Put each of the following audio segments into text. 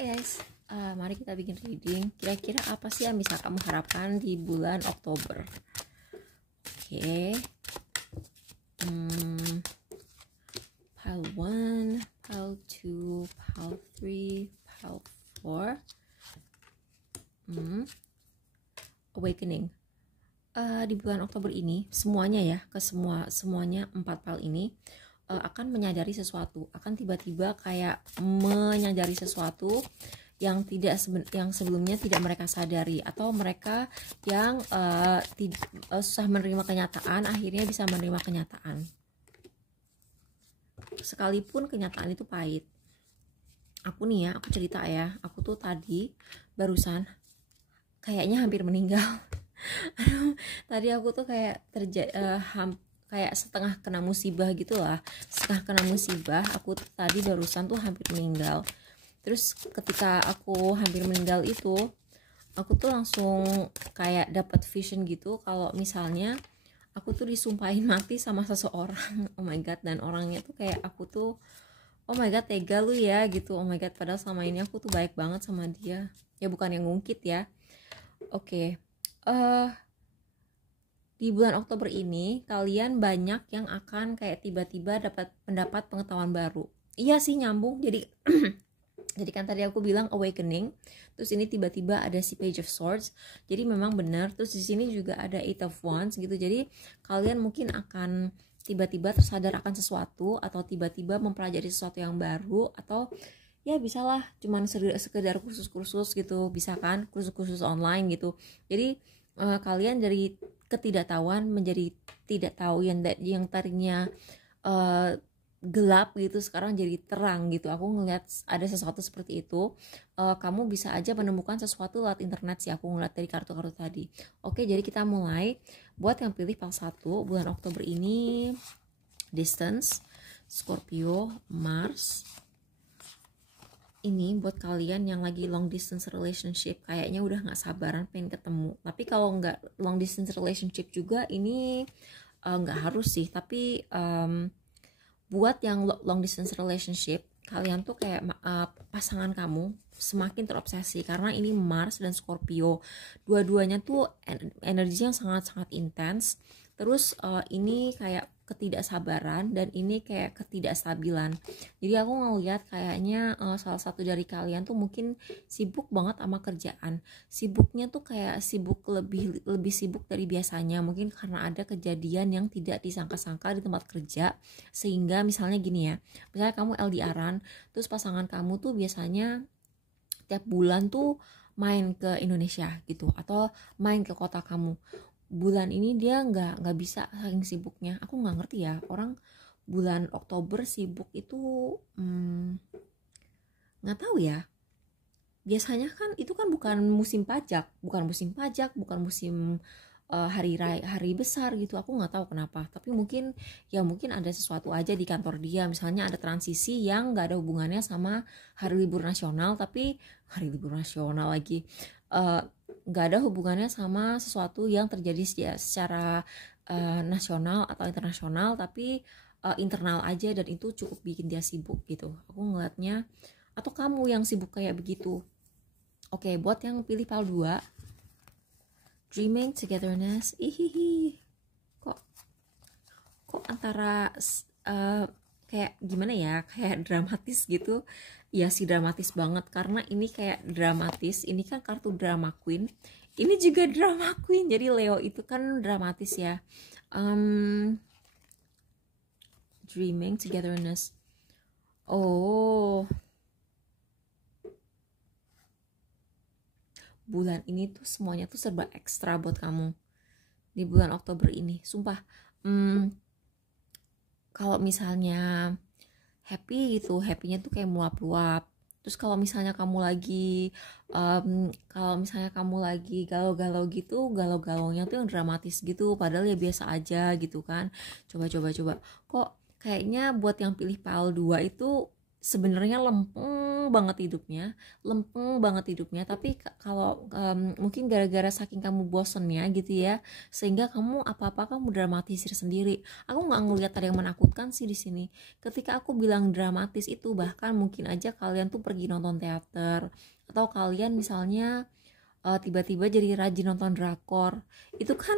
Hai guys, mari kita bikin reading. Kira-kira apa sih yang bisa kamu harapkan di bulan Oktober? Oke. Pile 1, pile 2, pile 3, pile 4. Awakening. Di bulan Oktober ini semuanya ya, semuanya 4 pile ini akan menyadari sesuatu, akan tiba-tiba kayak menyadari sesuatu yang sebelumnya tidak mereka sadari, atau mereka yang susah menerima kenyataan akhirnya bisa menerima kenyataan sekalipun kenyataan itu pahit. Aku nih ya, aku cerita ya, aku tuh tadi barusan kayaknya hampir meninggal. Tadi aku tuh kayak kayak setengah kena musibah gitu lah, aku tadi barusan tuh hampir meninggal. Terus ketika aku hampir meninggal itu, aku tuh langsung kayak dapat vision gitu kalau misalnya aku tuh disumpahin mati sama seseorang. Oh my god, dan orangnya tuh kayak aku tuh, oh my god tega lu ya gitu. Oh my god, padahal selama ini aku tuh baik banget sama dia. Ya bukan yang ngungkit ya. Oke. Di bulan Oktober ini kalian banyak yang akan kayak tiba-tiba mendapat pengetahuan baru. Iya sih, nyambung. Jadi jadi kan tadi aku bilang awakening, terus ini tiba-tiba ada si Page of Swords. Jadi memang benar. Terus di sini juga ada Eight of Wands gitu. Jadi kalian mungkin akan tiba-tiba tersadar akan sesuatu, atau tiba-tiba mempelajari sesuatu yang baru, atau ya bisalah cuman sekedar kursus-kursus gitu, bisa kan, kursus-kursus online gitu. Jadi kalian dari ketidaktahuan menjadi tidak tahu, yang tadinya gelap gitu sekarang jadi terang gitu. Aku ngeliat ada sesuatu seperti itu. Kamu bisa aja menemukan sesuatu lewat internet sih, aku ngeliat dari kartu-kartu tadi. Oke, jadi kita mulai. Buat yang pilih pal 1 bulan Oktober ini, distance, Scorpio, Mars. Ini buat kalian yang lagi long distance relationship, kayaknya udah gak sabaran pengen ketemu. Tapi kalau nggak long distance relationship juga, ini nggak harus sih. Tapi buat yang long distance relationship, kalian tuh kayak pasangan kamu semakin terobsesi, karena ini Mars dan Scorpio. Dua-duanya tuh energinya sangat-sangat intens. Terus ini kayak ketidaksabaran, dan ini kayak ketidakstabilan. Jadi aku ngeliat kayaknya salah satu dari kalian tuh mungkin sibuk banget sama kerjaan. Sibuknya tuh kayak lebih sibuk dari biasanya, mungkin karena ada kejadian yang tidak disangka-sangka di tempat kerja. Sehingga misalnya gini ya, misalnya kamu LDRan, terus pasangan kamu tuh biasanya tiap bulan tuh main ke Indonesia gitu, atau main ke kota kamu. Bulan ini dia nggak bisa, saking sibuknya. Aku nggak ngerti ya, orang bulan Oktober sibuk itu nggak tahu ya. Biasanya kan itu kan bukan musim pajak, bukan musim hari besar gitu. Aku nggak tahu kenapa, tapi mungkin ada sesuatu aja di kantor dia. Misalnya ada transisi yang nggak ada hubungannya sama hari libur nasional, tapi hari libur nasional lagi nggak ada hubungannya sama sesuatu yang terjadi secara nasional atau internasional, tapi internal aja, dan itu cukup bikin dia sibuk gitu. Aku ngeliatnya, atau kamu yang sibuk kayak begitu. Oke, buat yang pilih pal 2, dreaming, togetherness. Kok antara kayak gimana ya, kayak dramatis gitu. Iya sih, dramatis banget, karena ini kayak dramatis. Ini kan kartu drama queen, ini juga drama queen. Jadi Leo itu kan dramatis ya. Dreaming, togetherness. Oh, bulan ini tuh semuanya tuh serba ekstra buat kamu di bulan Oktober ini, sumpah. Kalau misalnya happy gitu, happynya tuh kayak meluap-luap. Terus kalau misalnya kamu lagi galau-galau gitu, galau-galaunya tuh yang dramatis gitu, padahal ya biasa aja gitu kan. Coba kok kayaknya buat yang pilih pile 2 itu sebenarnya lempeng banget hidupnya, tapi kalau mungkin gara-gara saking kamu bosennya gitu ya, sehingga kamu apa-apa kamu dramatisir sendiri. Aku nggak ngelihat ada yang menakutkan sih di sini. Ketika aku bilang dramatis itu, bahkan mungkin aja kalian tuh pergi nonton teater, atau kalian misalnya tiba-tiba jadi rajin nonton drakor. Itu kan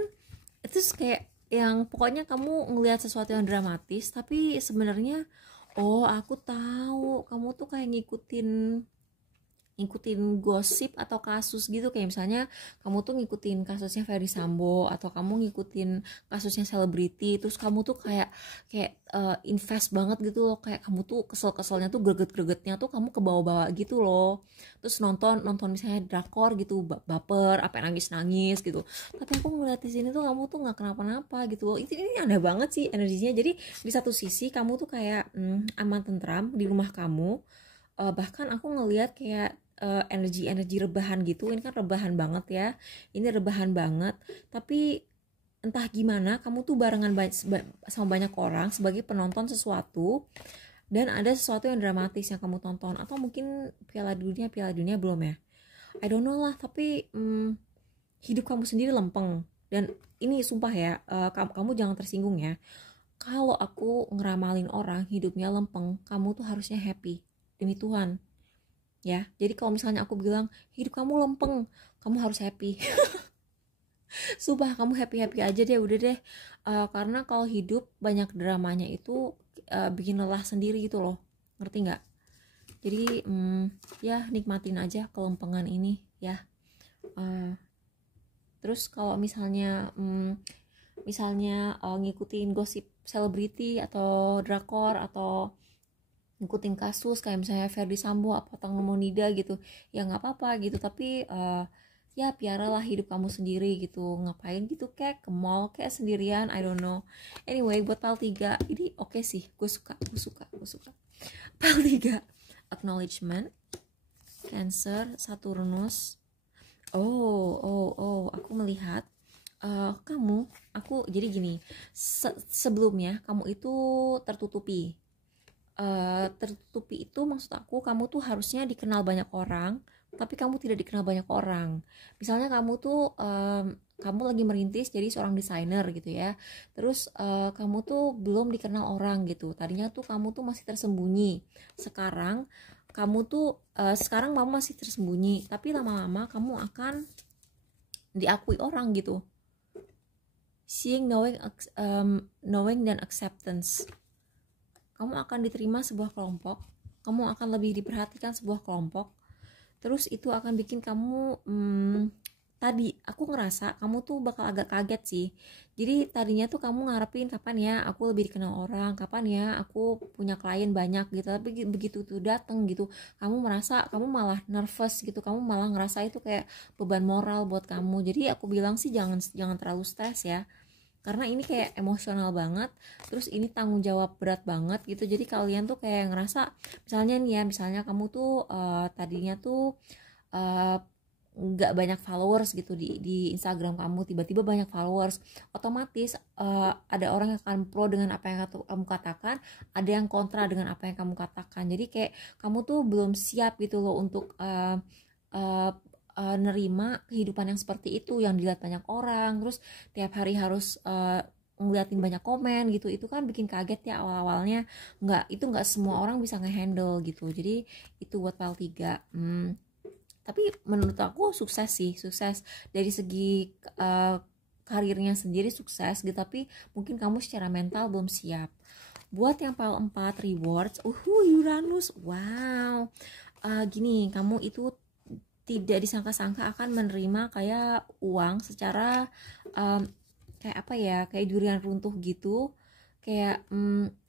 itu kayak yang pokoknya kamu ngelihat sesuatu yang dramatis, tapi sebenarnya oh aku tahu kamu tuh kayak ngikutin gosip atau kasus gitu, kayak misalnya kamu tuh ngikutin kasusnya Ferdy Sambo, atau kamu ngikutin kasusnya selebriti, terus kamu tuh kayak kayak invest banget gitu loh, kayak kamu tuh kesel-keselnya tuh greget-gregetnya tuh kamu ke bawah-bawah gitu loh, terus nonton nonton misalnya drakor gitu, baper apa nangis-nangis gitu. Tapi aku ngeliat di sini tuh kamu tuh nggak kenapa-napa gitu loh. Ini aneh banget sih energinya. Jadi di satu sisi kamu tuh kayak aman tentram di rumah kamu. Bahkan aku ngelihat kayak energi-energi rebahan gitu. Ini kan rebahan banget ya, ini rebahan banget. Tapi entah gimana kamu tuh barengan sama banyak orang sebagai penonton sesuatu, dan ada sesuatu yang dramatis yang kamu tonton. Atau mungkin Piala Dunia belum ya, I don't know lah. Tapi hidup kamu sendiri lempeng. Dan ini sumpah ya, kamu jangan tersinggung ya. Kalau aku ngeramalin orang hidupnya lempeng, kamu tuh harusnya happy, demi Tuhan ya. Jadi kalau misalnya aku bilang hidup kamu lempeng, kamu harus happy. Sumpah, kamu happy aja deh, udah deh. Karena kalau hidup banyak dramanya itu bikin lelah sendiri gitu loh, ngerti nggak? Jadi ya nikmatin aja kelempengan ini ya. Terus kalau misalnya ngikutin gosip selebriti atau drakor, atau ngikutin kasus kayak misalnya Ferdy Sambo apa Tang Monida gitu, ya nggak apa-apa gitu. Tapi ya piaralah hidup kamu sendiri gitu. Ngapain gitu kayak ke mall kayak sendirian, I don't know. Anyway, buat PAL 3 ini oke sih, gue suka. PAL 3, acknowledgement, Cancer, Saturnus. Aku melihat aku jadi gini, sebelumnya kamu itu tertutupi. Tertutupi itu maksud aku, kamu tuh harusnya dikenal banyak orang, tapi kamu tidak dikenal banyak orang. Misalnya kamu tuh kamu lagi merintis jadi seorang desainer gitu ya, terus kamu tuh belum dikenal orang gitu. Tadinya tuh kamu tuh masih tersembunyi. Sekarang kamu masih tersembunyi, tapi lama-lama kamu akan diakui orang gitu. Seeing, knowing dan acceptance. Kamu akan diterima sebuah kelompok, kamu akan lebih diperhatikan sebuah kelompok. Terus itu akan bikin kamu tadi aku ngerasa kamu tuh bakal agak kaget sih. Jadi tadinya tuh kamu ngarepin kapan ya aku lebih dikenal orang, kapan ya aku punya klien banyak gitu. Tapi begitu tuh dateng gitu, kamu merasa kamu malah nervous gitu, kamu malah ngerasa itu kayak beban moral buat kamu. Jadi aku bilang sih jangan terlalu stres ya, karena ini kayak emosional banget, terus ini tanggung jawab berat banget gitu. Jadi kalian tuh kayak ngerasa misalnya nih ya, misalnya kamu tuh tadinya tuh nggak banyak followers gitu di Instagram kamu, tiba-tiba banyak followers, otomatis ada orang yang akan pro dengan apa yang kamu katakan, ada yang kontra dengan apa yang kamu katakan. Jadi kayak kamu tuh belum siap gitu loh untuk nerima kehidupan yang seperti itu, yang dilihat banyak orang, terus tiap hari harus ngeliatin banyak komen gitu. Itu kan bikin kaget ya awal-awalnya. Nggak semua orang bisa ngehandle gitu. Jadi itu buat PAL 3. Tapi menurut aku sukses dari segi karirnya sendiri sukses gitu, tapi mungkin kamu secara mental belum siap. Buat yang PAL 4 rewards, Uranus, wow. Gini, kamu itu tidak disangka-sangka akan menerima kayak uang secara kayak apa ya, kayak durian runtuh gitu. Kayak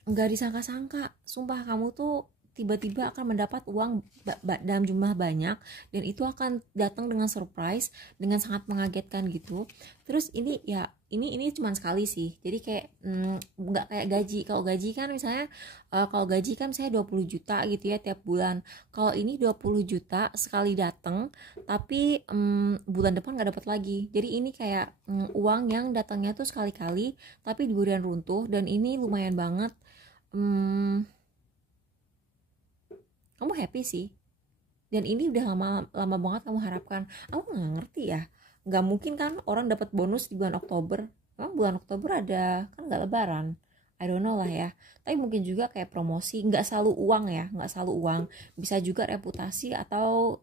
nggak disangka-sangka, sumpah kamu tuh tiba-tiba akan mendapat uang dalam jumlah banyak, dan itu akan datang dengan surprise, dengan sangat mengagetkan gitu. Terus ini ya ini cuma sekali sih, jadi kayak nggak kayak gaji. Kalau gaji kan misalnya kalau gaji kan misalnya 20 juta gitu ya tiap bulan. Kalau ini 20 juta sekali datang, tapi bulan depan nggak dapat lagi. Jadi ini kayak uang yang datangnya tuh sekali-kali tapi durian runtuh, dan ini lumayan banget. kamu happy sih. Dan ini udah lama banget kamu harapkan. Aku nggak ngerti ya, nggak mungkin kan orang dapat bonus di bulan Oktober. Emang bulan Oktober ada kan nggak lebaran, I don't know lah ya. Tapi mungkin juga kayak promosi, nggak selalu uang ya, nggak selalu uang, bisa juga reputasi atau